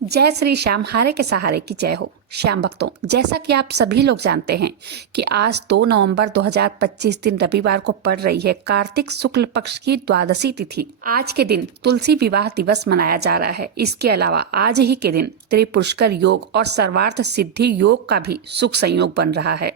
जय श्री श्याम, हारे के सहारे की जय हो। श्याम भक्तों, जैसा कि आप सभी लोग जानते हैं कि आज 2 नवंबर 2025 दिन रविवार को पड़ रही है कार्तिक शुक्ल पक्ष की द्वादशी तिथि। आज के दिन तुलसी विवाह दिवस मनाया जा रहा है। इसके अलावा आज ही के दिन त्रिपुष्कर योग और सर्वार्थ सिद्धि योग का भी शुभ संयोग बन रहा है,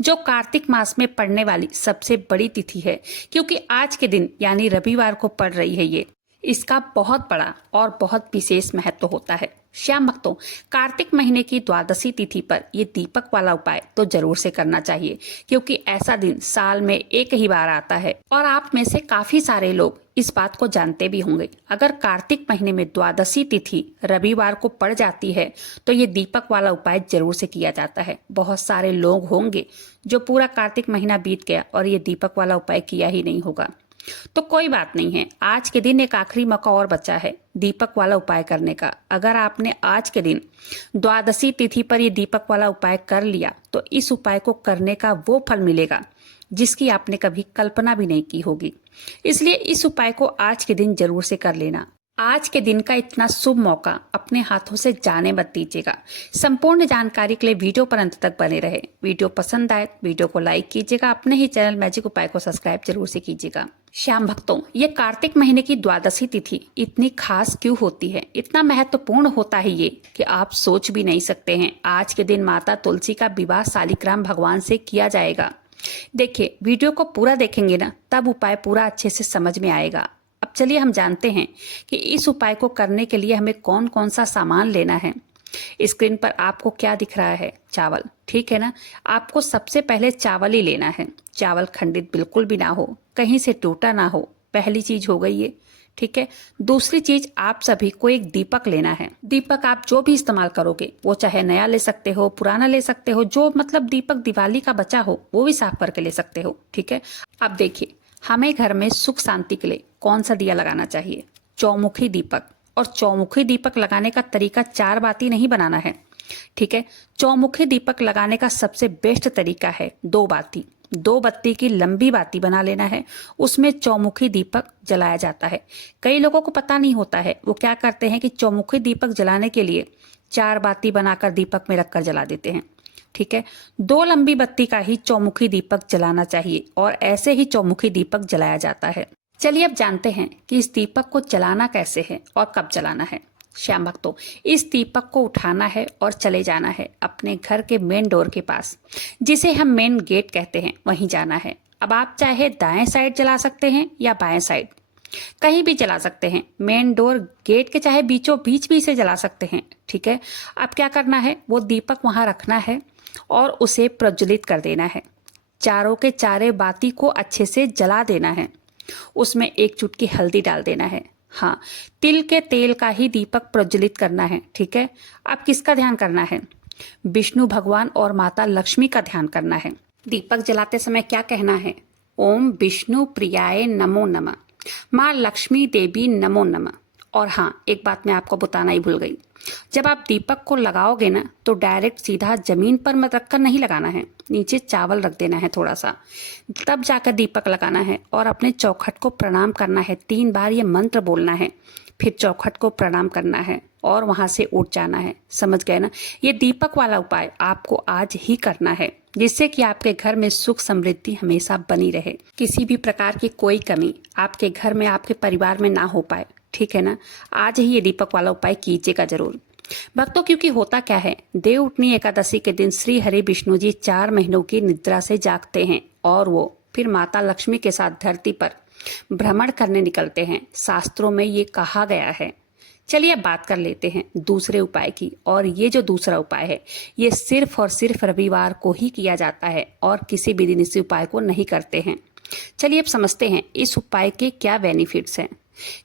जो कार्तिक मास में पड़ने वाली सबसे बड़ी तिथि है। क्योंकि आज के दिन यानी रविवार को पड़ रही है ये, इसका बहुत बड़ा और बहुत विशेष महत्व होता है। श्याम भक्तों, कार्तिक महीने की द्वादशी तिथि पर ये दीपक वाला उपाय तो जरूर से करना चाहिए, क्योंकि ऐसा दिन साल में एक ही बार आता है और आप में से काफी सारे लोग इस बात को जानते भी होंगे। अगर कार्तिक महीने में द्वादशी तिथि रविवार को पड़ जाती है तो ये दीपक वाला उपाय जरूर से किया जाता है। बहुत सारे लोग होंगे जो पूरा कार्तिक महीना बीत गया और ये दीपक वाला उपाय किया ही नहीं होगा। तो कोई बात नहीं है, आज के दिन एक आखिरी मौका और बचा है दीपक वाला उपाय करने का। अगर आपने आज के दिन द्वादशी तिथि पर ये दीपक वाला उपाय कर लिया तो इस उपाय को करने का वो फल मिलेगा जिसकी आपने कभी कल्पना भी नहीं की होगी। इसलिए इस उपाय को आज के दिन जरूर से कर लेना। आज के दिन का इतना शुभ मौका अपने हाथों से जाने मत दीजिएगा। संपूर्ण जानकारी के लिए वीडियो पर अंत तक बने रहे। वीडियो पसंद आए वीडियो को लाइक कीजिएगा। अपने ही चैनल मैजिक उपाय को सब्सक्राइब जरूर से कीजिएगा। श्याम भक्तों, ये कार्तिक महीने की द्वादशी तिथि इतनी खास क्यों होती है, इतना महत्वपूर्ण होता है ये कि आप सोच भी नहीं सकते हैं। आज के दिन माता तुलसी का विवाह शालिग्राम भगवान से किया जाएगा। देखिए, वीडियो को पूरा देखेंगे ना, तब उपाय पूरा अच्छे से समझ में आएगा। अब चलिए हम जानते हैं कि इस उपाय को करने के लिए हमें कौन कौन सा सामान लेना है। स्क्रीन पर आपको क्या दिख रहा है? चावल, ठीक है ना। आपको सबसे पहले चावल ही लेना है। चावल खंडित बिल्कुल भी ना हो, कहीं से टूटा ना हो, पहली चीज हो गई ये, ठीक है। दूसरी चीज, आप सभी को एक दीपक लेना है। दीपक आप जो भी इस्तेमाल करोगे, वो चाहे नया ले सकते हो, पुराना ले सकते हो, जो मतलब दीपक दिवाली का बचा हो वो भी साफ करके ले सकते हो, ठीक है। अब देखिए, हमें घर में सुख शांति के लिए कौन सा दिया लगाना चाहिए? चौमुखी दीपक। और चौमुखी दीपक लगाने का तरीका 4 बाती नहीं बनाना है, ठीक है। चौमुखी दीपक लगाने का सबसे बेस्ट तरीका है 2 बाती। 2 बत्ती की लंबी बाती बना लेना है, उसमें चौमुखी दीपक जलाया जाता है। कई लोगों को पता नहीं होता है, वो क्या करते हैं कि चौमुखी दीपक जलाने के लिए 4 बाती बनाकर दीपक में रखकर जला देते हैं, ठीक है। 2 लंबी बत्ती का ही चौमुखी दीपक जलाना चाहिए और ऐसे ही चौमुखी दीपक जलाया जाता है। चलिए अब जानते हैं कि इस दीपक को जलाना कैसे है और कब जलाना है। श्याम भक्तों, इस दीपक को उठाना है और चले जाना है अपने घर के मेन डोर के पास, जिसे हम मेन गेट कहते हैं, वहीं जाना है। अब आप चाहे दाएं साइड जला सकते हैं या बाएं साइड, कहीं भी जला सकते हैं। मेन डोर गेट के चाहे बीचों बीच भी इसे जला सकते हैं, ठीक है। अब क्या करना है, वो दीपक वहां रखना है और उसे प्रज्वलित कर देना है। चारों के चारे बाती को अच्छे से जला देना है। उसमें 1 चुटकी हल्दी डाल देना है। हाँ, तिल के तेल का ही दीपक प्रज्वलित करना है, ठीक है। अब किसका ध्यान करना है? विष्णु भगवान और माता लक्ष्मी का ध्यान करना है। दीपक जलाते समय क्या कहना है? ओम विष्णु प्रियाय नमो नमः, माँ लक्ष्मी देवी नमो नमः। और हाँ, एक बात मैं आपको बताना ही भूल गई, जब आप दीपक को लगाओगे ना तो डायरेक्ट सीधा जमीन पर मत रखकर नहीं लगाना है, नीचे चावल रख देना है थोड़ा सा, तब जाकर दीपक लगाना है। और अपने चौखट को प्रणाम करना है, 3 बार ये मंत्र बोलना है, फिर चौखट को प्रणाम करना है और वहां से उठ जाना है। समझ गए ना? ये दीपक वाला उपाय आपको आज ही करना है, जिससे कि आपके घर में सुख समृद्धि हमेशा बनी रहे, किसी भी प्रकार की कोई कमी आपके घर में, आपके परिवार में ना हो पाए, ठीक है ना। आज ही ये दीपक वाला उपाय कीजिएगा जरूर भक्तों। क्योंकि होता क्या है, देवउठनी एकादशी के दिन श्री हरि विष्णु जी 4 महीनों की निद्रा से जागते हैं और वो फिर माता लक्ष्मी के साथ धरती पर भ्रमण करने निकलते हैं। शास्त्रों में ये कहा गया है। चलिए अब बात कर लेते हैं दूसरे उपाय की। और ये जो दूसरा उपाय है, ये सिर्फ और सिर्फ रविवार को ही किया जाता है और किसी भी दिन इस उपाय को नहीं करते हैं। चलिए अब समझते हैं इस उपाय के क्या बेनिफिट्स हैं,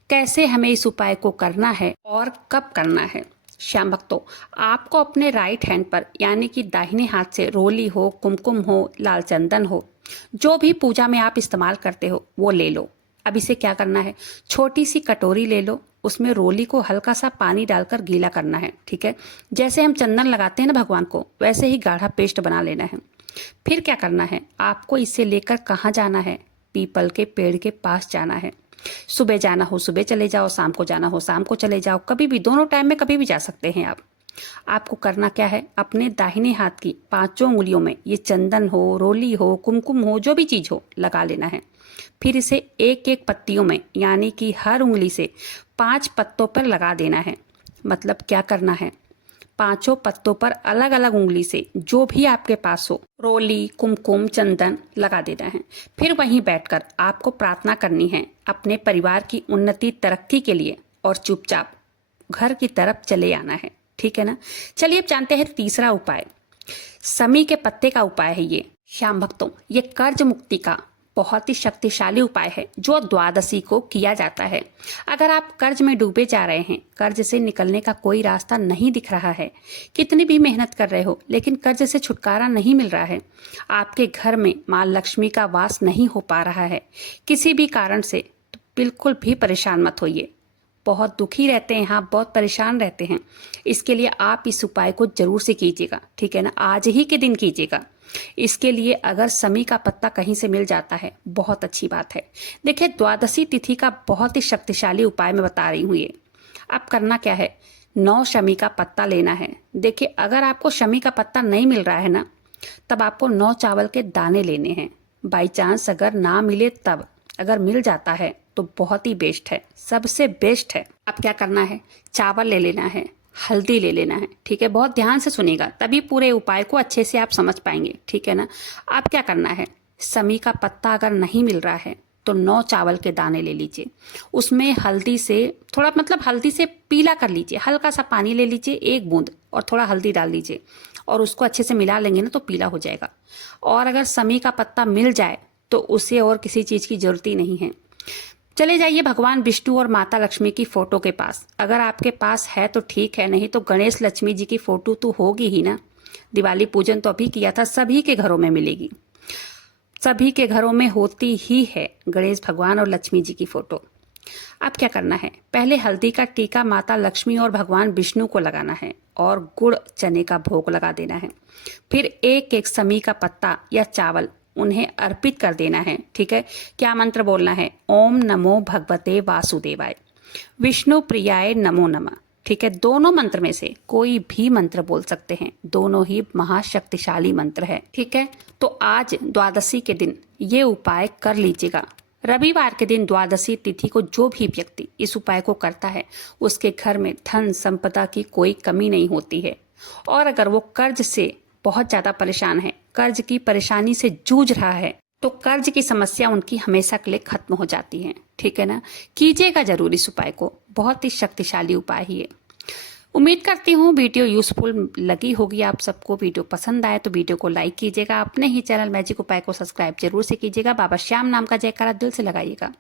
कैसे हमें इस उपाय को करना है और कब करना है। श्याम भक्तों, आपको अपने राइट हैंड पर यानी कि दाहिने हाथ से रोली हो, कुमकुम हो, लाल चंदन हो, जो भी पूजा में आप इस्तेमाल करते हो वो ले लो। अब इसे क्या करना है, छोटी सी कटोरी ले लो, उसमें रोली को हल्का सा पानी डालकर गीला करना है, ठीक है। जैसे हम चंदन लगाते हैं ना भगवान को, वैसे ही गाढ़ा पेस्ट बना लेना है। फिर क्या करना है, आपको इसे लेकर कहाँ जाना है? पीपल के पेड़ के पास जाना है। सुबह जाना हो सुबह चले जाओ, शाम को जाना हो शाम को चले जाओ, कभी भी, दोनों टाइम में कभी भी जा सकते हैं आप। आपको करना क्या है, अपने दाहिने हाथ की 5 उंगलियों में ये चंदन हो, रोली हो, कुमकुम हो, जो भी चीज़ हो लगा लेना है। फिर इसे एक एक पत्तियों में, यानी कि हर उंगली से 5 पत्तों पर लगा देना है। मतलब क्या करना है, 5 पत्तों पर अलग अलग उंगली से जो भी आपके पास हो, रोली, कुमकुम, चंदन लगा देना है। फिर वहीं बैठकर आपको प्रार्थना करनी है अपने परिवार की उन्नति तरक्की के लिए, और चुपचाप घर की तरफ चले आना है। ठीक है ना। चलिए अब जानते हैं तीसरा उपाय। समी के पत्ते का उपाय है ये। श्याम भक्तों, ये कर्ज मुक्ति का बहुत ही शक्तिशाली उपाय है जो द्वादशी को किया जाता है। अगर आप कर्ज में डूबे जा रहे हैं, कर्ज से निकलने का कोई रास्ता नहीं दिख रहा है, कितनी भी मेहनत कर रहे हो लेकिन कर्ज से छुटकारा नहीं मिल रहा है, आपके घर में माँ लक्ष्मी का वास नहीं हो पा रहा है किसी भी कारण से, तो बिल्कुल भी परेशान मत होइए। बहुत दुखी रहते हैं आप, बहुत परेशान रहते हैं, इसके लिए आप इस उपाय को जरूर से कीजिएगा। ठीक है ना, आज ही के दिन कीजिएगा। इसके लिए अगर समी का पत्ता कहीं से मिल जाता है, बहुत अच्छी बात है। देखिए, द्वादशी तिथि का बहुत ही शक्तिशाली उपाय मैं बता रही हूँ ये। अब करना क्या है, 9 शमी का पत्ता लेना है। देखिए, अगर आपको शमी का पत्ता नहीं मिल रहा है ना, तब आपको 9 चावल के दाने लेने हैं। बाई चांस अगर ना मिले तब, अगर मिल जाता है तो बहुत ही बेस्ट है, सबसे बेस्ट है। अब क्या करना है, चावल ले लेना है, हल्दी ले लेना है। ठीक है, बहुत ध्यान से सुनिएगा, तभी पूरे उपाय को अच्छे से आप समझ पाएंगे। ठीक है ना। अब क्या करना है, समी का पत्ता अगर नहीं मिल रहा है तो 9 चावल के दाने ले लीजिए, उसमें हल्दी से थोड़ा, मतलब हल्दी से पीला कर लीजिए, हल्का सा पानी ले लीजिए 1 बूंद, और थोड़ा हल्दी डाल दीजिए और उसको अच्छे से मिला लेंगे ना तो पीला हो जाएगा। और अगर समी का पत्ता मिल जाए तो उसे और किसी चीज़ की जरूरत ही नहीं है। चले जाइए भगवान विष्णु और माता लक्ष्मी की फोटो के पास, अगर आपके पास है तो ठीक है, नहीं तो गणेश लक्ष्मी जी की फोटो तो होगी ही ना। दिवाली पूजन तो अभी किया था, सभी के घरों में मिलेगी, सभी के घरों में होती ही है गणेश भगवान और लक्ष्मी जी की फोटो। अब क्या करना है, पहले हल्दी का टीका माता लक्ष्मी और भगवान विष्णु को लगाना है और गुड़ चने का भोग लगा देना है। फिर एक एक समी का पत्ता या चावल उन्हें अर्पित कर देना है। ठीक है, क्या मंत्र बोलना है, ओम नमो भगवते वासुदेवाय, विष्णु प्रियाय नमो नमः। ठीक है, दोनों मंत्र में से कोई भी मंत्र बोल सकते हैं, दोनों ही महाशक्तिशाली मंत्र है। ठीक है, तो आज द्वादशी के दिन ये उपाय कर लीजिएगा। रविवार के दिन द्वादशी तिथि को जो भी व्यक्ति इस उपाय को करता है, उसके घर में धन संपदा की कोई कमी नहीं होती है। और अगर वो कर्ज से बहुत ज्यादा परेशान है, कर्ज की परेशानी से जूझ रहा है, तो कर्ज की समस्या उनकी हमेशा के लिए खत्म हो जाती है। ठीक है ना, कीजिएगा जरूर इस उपाय को, बहुत ही शक्तिशाली उपाय है। उम्मीद करती हूँ वीडियो यूजफुल लगी होगी आप सबको। वीडियो पसंद आए तो वीडियो को लाइक कीजिएगा, अपने ही चैनल मैजिक उपाय को सब्सक्राइब जरूर से कीजिएगा, बाबा श्याम नाम का जयकारा दिल से लगाइएगा।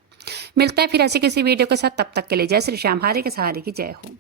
मिलता है फिर ऐसे किसी वीडियो के साथ, तब तक के लिए जय श्री श्याम, हारे के सहारे की जय हो।